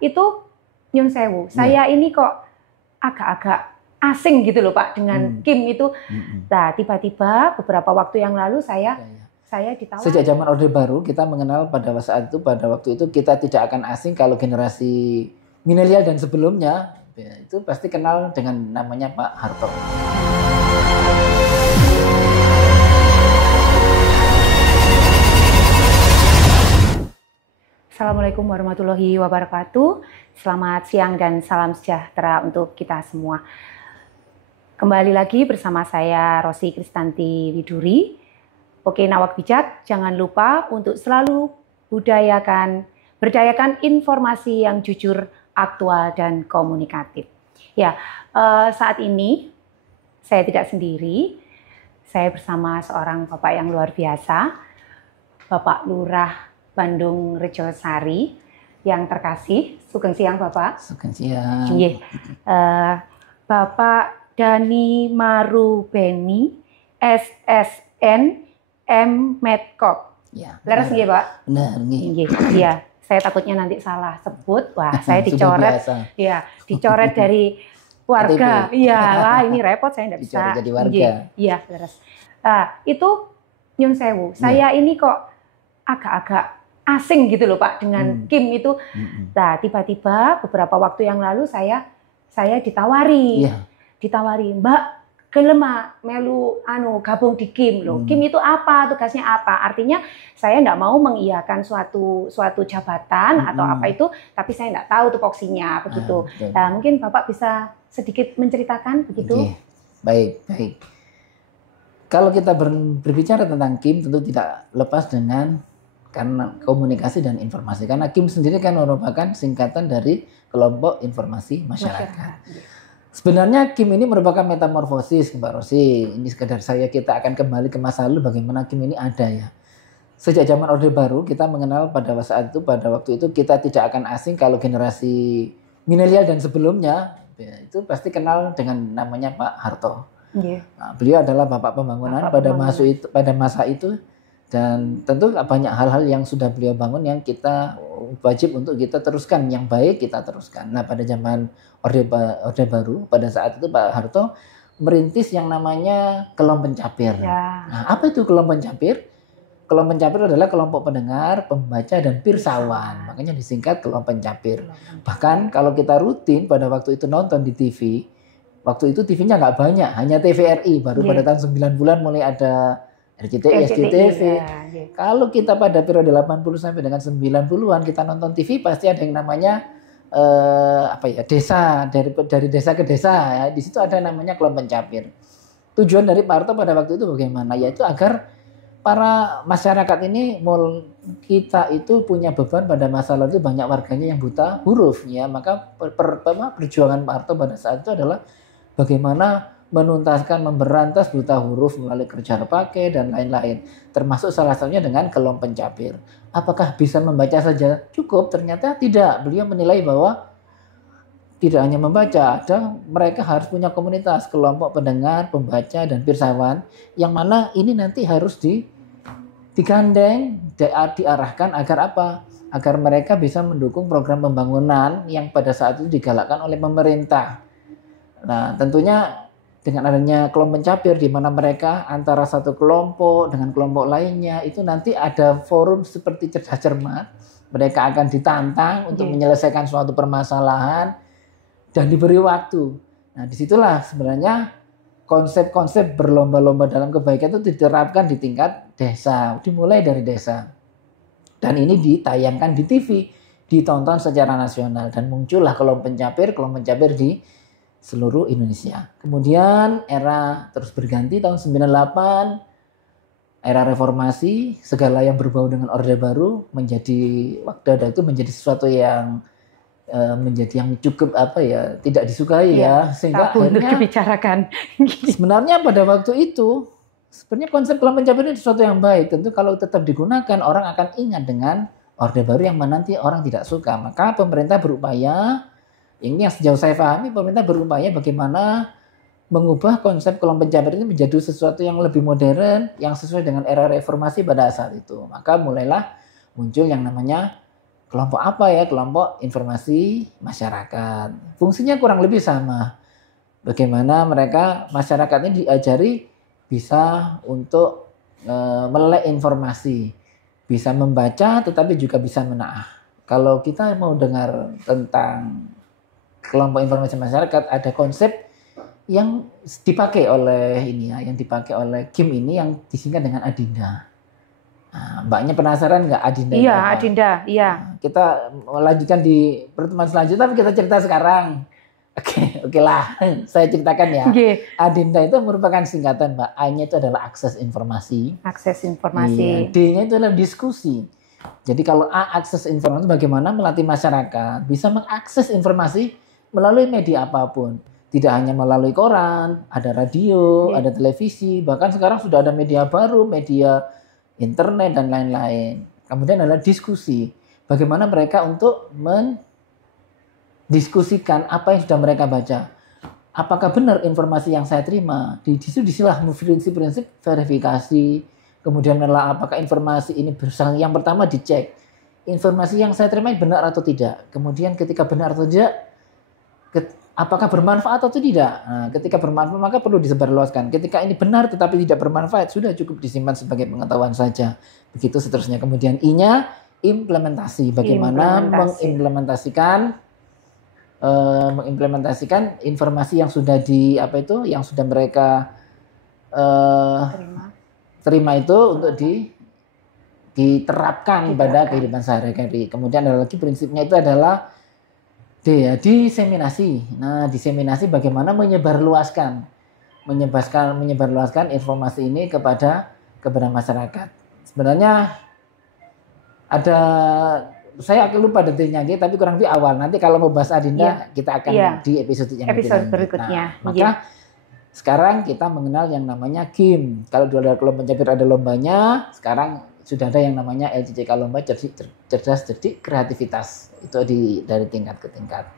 Itu nyun sewu. Saya ini kok agak-agak asing gitu loh Pak dengan Kim itu. Nah, tiba-tiba beberapa waktu yang lalu saya ditawari. Sejak zaman Orde Baru kita mengenal pada waktu itu kita tidak akan asing kalau generasi milenial dan sebelumnya itu pasti kenal dengan namanya Pak Harto. Assalamualaikum warahmatullahi wabarakatuh. Selamat siang dan salam sejahtera untuk kita semua. Kembali lagi bersama saya Rosi Kristanti Widuri. Oke, Nawak Bijak, jangan lupa untuk selalu berdayakan informasi yang jujur, aktual, dan komunikatif. Ya, saat ini saya tidak sendiri. Saya bersama seorang Bapak yang luar biasa, Bapak Lurah Bandung Rejosari yang terkasih. Sugeng siang Bapak. Sugeng siang. Bapak Dani Marubeni SSN M Medcop. Ya. Leres nggih, Pak? Benar nggih. Iya, saya takutnya nanti salah sebut. Wah, saya dicoret. Iya, dicoret dari warga. Iyalah, ini repot, saya enggak bisa. Jadi warga. Iya, leres. Itu nyun sewu. Saya ini kok agak-agak asing gitu loh Pak dengan Kim itu. Nah, tiba-tiba beberapa waktu yang lalu saya ditawari. Ditawari, Mbak, gelem melu gabung di Kim loh. Kim itu apa? Tugasnya apa? Artinya saya enggak mau mengiyakan suatu jabatan atau apa itu, tapi saya enggak tahu tupoksinya begitu. Nah, mungkin Bapak bisa sedikit menceritakan begitu. Baik. Kalau kita berbicara tentang Kim tentu tidak lepas dengan karena komunikasi dan informasi. Karena Kim sendiri kan merupakan singkatan dari kelompok informasi masyarakat. Sebenarnya Kim ini merupakan metamorfosis, Mbak Rosi. Ini sekedar kita akan kembali ke masa lalu bagaimana Kim ini ada ya. Sejak zaman Orde Baru kita mengenal pada waktu itu kita tidak akan asing kalau generasi milenial dan sebelumnya itu pasti kenal dengan namanya Pak Harto. Nah, beliau adalah Bapak Pembangunan pada masa itu. Dan tentu banyak hal-hal yang sudah beliau bangun yang kita wajib untuk kita teruskan, yang baik kita teruskan. Nah, pada zaman Orde Baru, pada saat itu Pak Harto merintis yang namanya Kelom Pencapir. Nah, apa itu Kelom Pencapir? Kelom Pencapir adalah kelompok pendengar, pembaca, dan pirsawan. Makanya disingkat Kelom Pencapir. Bahkan kalau kita rutin pada waktu itu nonton di TV, waktu itu TV-nya nggak banyak, hanya TVRI. Baru pada tahun 90-an mulai ada RCTI, SCTV. Kalau kita pada periode 80 sampai dengan 90-an kita nonton TV pasti ada yang namanya desa, dari desa ke desa ya. Di situ ada namanya Kelom Pencapir. Tujuan dari Pak Harto pada waktu itu bagaimana? Yaitu agar para masyarakat ini kita itu punya beban pada masa lalu banyak warganya yang buta huruf ya. Maka perjuangan Pak Harto pada saat itu adalah bagaimana menuntaskan, memberantas buta huruf melalui kerja pakai dan lain-lain. Termasuk salah satunya dengan Kelom Pencapir. Apakah bisa membaca saja cukup? Ternyata tidak. Beliau menilai bahwa tidak hanya membaca, mereka harus punya komunitas, kelompok pendengar, pembaca, dan pirsawan. Yang mana ini nanti harus digandeng, diarahkan agar apa? Agar mereka bisa mendukung program pembangunan yang pada saat itu digalakkan oleh pemerintah. Nah, tentunya dengan adanya Kelom Pencapir di mana mereka antara satu kelompok dengan kelompok lainnya itu nanti ada forum seperti cerdas cermat. Mereka akan ditantang untuk menyelesaikan suatu permasalahan dan diberi waktu. Nah, disitulah sebenarnya konsep-konsep berlomba-lomba dalam kebaikan itu diterapkan di tingkat desa, dimulai dari desa. Dan ini ditayangkan di TV, ditonton secara nasional dan muncullah Kelom Pencapir di seluruh Indonesia. Kemudian era terus berganti tahun 98, era reformasi, segala yang berbau dengan Orde Baru menjadi sesuatu yang cukup tidak disukai ya sehingga akhirnya dibicarakan. Sebenarnya pada waktu itu sebenarnya konsep Kelom Pencapir ini sesuatu yang baik. Tentu kalau tetap digunakan orang akan ingat dengan Orde Baru yang nanti orang tidak suka. Maka pemerintah berupaya. Ini yang sejauh saya pahami, pemerintah berupaya bagaimana mengubah konsep Kelom Pencapir ini menjadi sesuatu yang lebih modern, yang sesuai dengan era reformasi pada saat itu. Maka mulailah muncul yang namanya kelompok apa ya? Kelompok informasi masyarakat. Fungsinya kurang lebih sama. Bagaimana mereka masyarakat ini diajari bisa untuk melek informasi, bisa membaca tetapi juga bisa menaah. Kalau kita mau dengar tentang kelompok informasi masyarakat, ada konsep yang dipakai oleh ini ya, yang dipakai oleh Kim ini yang disingkat dengan Adinda. Nah, mbaknya penasaran nggak Adinda? Iya, Adinda, iya. Nah, kita melanjutkan di pertemuan selanjutnya, tapi kita cerita sekarang. Oke lah, saya ceritakan ya. Adinda itu merupakan singkatan, Mbak. A-nya itu adalah akses informasi. Akses informasi. Iya, D-nya itu adalah diskusi. Jadi kalau A, akses informasi, bagaimana melatih masyarakat bisa mengakses informasi melalui media apapun. Tidak hanya melalui koran, ada radio, ada televisi, bahkan sekarang sudah ada media baru, media internet dan lain-lain. Kemudian adalah diskusi. Bagaimana mereka untuk mendiskusikan apa yang sudah mereka baca. Apakah benar informasi yang saya terima? Di situ disilah prinsip-prinsip verifikasi. Kemudian adalah apakah informasi ini bersangkutan. Yang pertama dicek. Informasi yang saya terima benar atau tidak. Kemudian ketika benar atau tidak, apakah bermanfaat atau tidak? Nah, ketika bermanfaat maka perlu disebarluaskan. Ketika ini benar tetapi tidak bermanfaat, sudah cukup disimpan sebagai pengetahuan saja. Begitu seterusnya. Kemudian I-nya implementasi. Bagaimana mengimplementasikan informasi yang sudah yang sudah mereka terima itu untuk diterapkan pada kehidupan sehari-hari. Kemudian ada lagi prinsipnya itu adalah D ya, diseminasi. Nah, diseminasi bagaimana menyebarluaskan informasi ini kepada masyarakat. Sebenarnya saya lupa detailnya tapi kurang lebih awal. Nanti kalau mau bahas Adinda kita akan di episode berikutnya. Nah, maka sekarang kita mengenal yang namanya KIM. Kalau dulu ada kelompok capir ada lombanya, sekarang sudah ada yang namanya LCCK lomba cerdas cerdik kreativitas. Itu dari tingkat ke tingkat.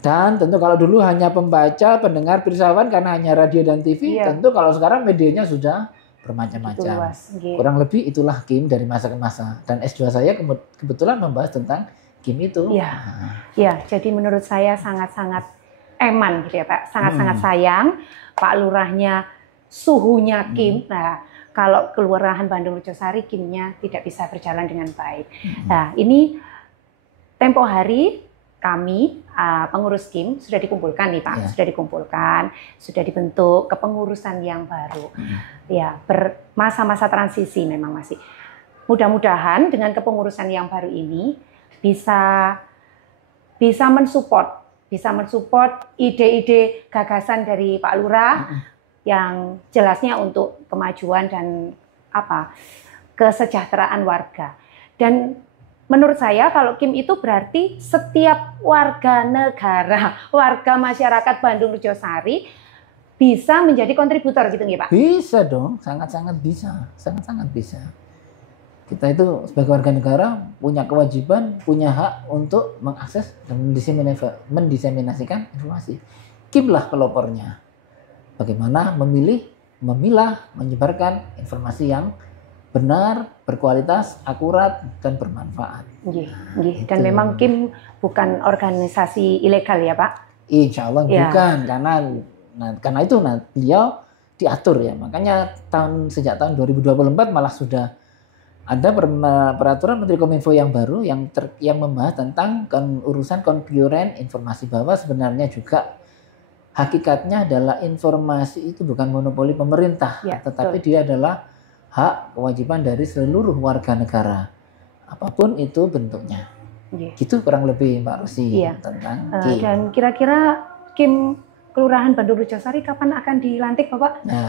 Dan tentu kalau dulu hanya pembaca, pendengar, filsafat karena hanya radio dan TV, tentu kalau sekarang medianya sudah bermacam-macam. Kurang lebih itulah KIM dari masa ke masa. Dan S2 saya kebetulan membahas tentang KIM itu. Ya, jadi menurut saya sangat-sangat eman gitu ya Pak. Sangat-sangat sayang Pak Lurahnya suhunya KIM. Nah, kalau Kelurahan Bandung Rejosari KIM-nya tidak bisa berjalan dengan baik. Nah, ini tempo hari kami pengurus KIM sudah dikumpulkan nih Pak, sudah dibentuk kepengurusan yang baru. Ya, bermasa-masa transisi memang masih. Mudah-mudahan dengan kepengurusan yang baru ini bisa mensupport ide-ide gagasan dari Pak Lurah yang jelasnya untuk kemajuan dan kesejahteraan warga. Dan menurut saya kalau KIM itu berarti setiap warga negara, warga masyarakat Bandung Rejosari bisa menjadi kontributor gitu nggih Pak? Bisa dong, sangat-sangat bisa. Kita itu sebagai warga negara punya kewajiban, punya hak untuk mengakses dan mendiseminasikan informasi. KIM lah pelopornya. Bagaimana memilah, menyebarkan informasi yang benar, berkualitas, akurat, dan bermanfaat. Dan memang KIM bukan organisasi ilegal ya Pak? Insya Allah bukan, karena itu beliau diatur ya. Makanya sejak tahun 2024 malah sudah ada peraturan Menteri Kominfo yang baru yang membahas tentang urusan konkuren informasi, bahwa sebenarnya juga hakikatnya adalah informasi itu bukan monopoli pemerintah, tetapi dia adalah hak kewajiban dari seluruh warga negara, apapun itu bentuknya. Gitu kurang lebih Mbak Rosi tentang KIM. Dan kira-kira KIM Kelurahan Bandung Rejosari kapan akan dilantik Bapak? Nah,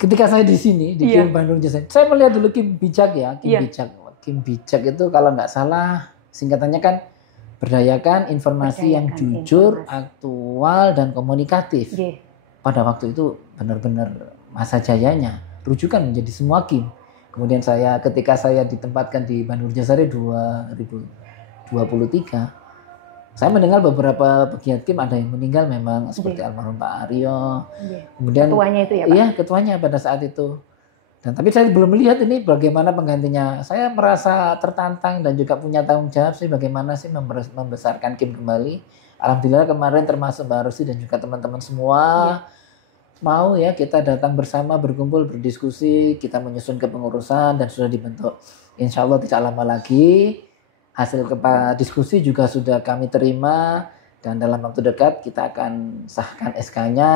ketika saya di sini di KIM Bandung Rejosari, saya melihat dulu KIM Bijak ya, KIM Bijak itu kalau nggak salah singkatannya kan berdayakan informasi yang jujur, aktual dan komunikatif. Pada waktu itu benar-benar masa jayanya. Rujukan menjadi semua KIM. Kemudian ketika saya ditempatkan di Bandung Rejosari 2023, saya mendengar beberapa pegiat KIM ada yang meninggal memang, seperti almarhum Pak Aryo. Kemudian ketuanya itu ya Pak? Iya, ketuanya pada saat itu. Dan tapi saya belum melihat ini bagaimana penggantinya. Saya merasa tertantang dan juga punya tanggung jawab sih bagaimana sih membesarkan Kim kembali. Alhamdulillah kemarin termasuk Mbak Rosi dan juga teman-teman semua mau ya kita datang bersama, berkumpul, berdiskusi, kita menyusun kepengurusan dan sudah dibentuk. Insya Allah tidak lama lagi hasil diskusi juga sudah kami terima dan dalam waktu dekat kita akan sahkan SK-nya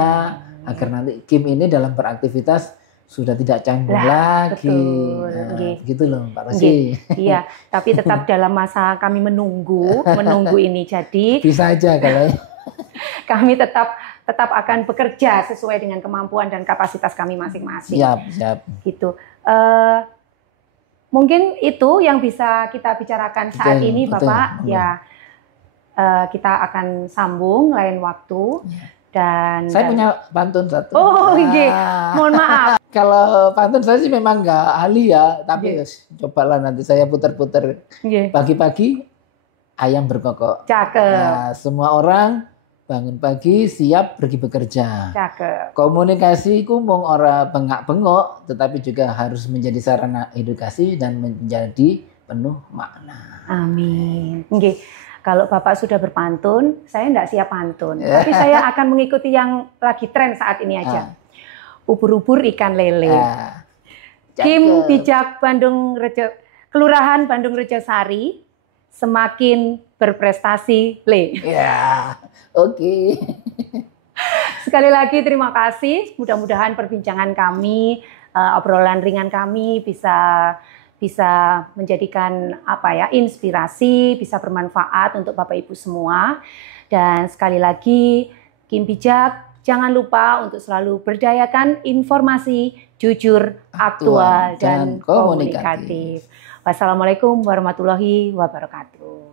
agar nanti Kim ini dalam beraktivitas sudah tidak canggung lagi. Betul. Begitu loh Pak Rosi. Iya, tapi tetap dalam masa kami menunggu ini jadi. Bisa aja kalau kami tetap akan bekerja sesuai dengan kemampuan dan kapasitas kami masing-masing. Siap. Gitu. Mungkin itu yang bisa kita bicarakan saat ini, Bapak. Ya, kita akan sambung lain waktu. Dan saya punya pantun satu. Oh, iya. Mohon maaf. Kalau pantun saya sih memang nggak ahli ya, tapi cobalah nanti saya putar-putar. Pagi-pagi ayam berkokok. Cakep. Nah, semua orang bangun pagi siap pergi bekerja. Cakep. Komunikasi ku mung ora bengak-bengok, tetapi juga harus menjadi sarana edukasi dan menjadi penuh makna. Amin. Nggih. Kalau Bapak sudah berpantun, saya enggak siap pantun. Tapi saya akan mengikuti yang lagi tren saat ini aja. Ubur-ubur ikan lele. Kim Bijak Bandung Rejo, Kelurahan Bandung Rejosari, semakin berprestasi le. Ya, oke. Sekali lagi terima kasih. Mudah-mudahan perbincangan kami, obrolan ringan kami bisa menjadikan inspirasi, bisa bermanfaat untuk Bapak Ibu semua. Dan sekali lagi, Kim Bijak, jangan lupa untuk selalu berdayakan informasi jujur, aktual, dan komunikatif. Wassalamualaikum warahmatullahi wabarakatuh.